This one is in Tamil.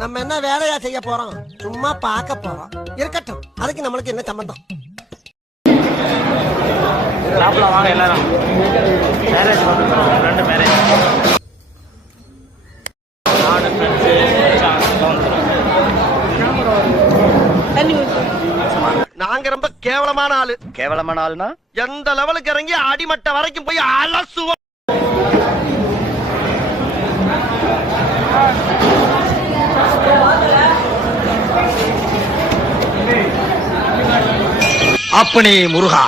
நம்ம என்ன வேலையா செய்ய போறோம்? சும்மா பார்க்க போறோம். இருக்கட்டும், அதுக்கு நம்மளுக்கு என்ன சம்பந்தம்? வாங்க எல்லாரும். மேரேஜ் வந்துடும், 2 மேரேஜ். நாங்க ரொம்ப கேவலமான ஆளு. கேவலமான ஆளுனா எந்த லெவலுக்கு இறங்கி அடிமட்ட வரைக்கும் போய் அலசுவோம். அப்பனே முருகா.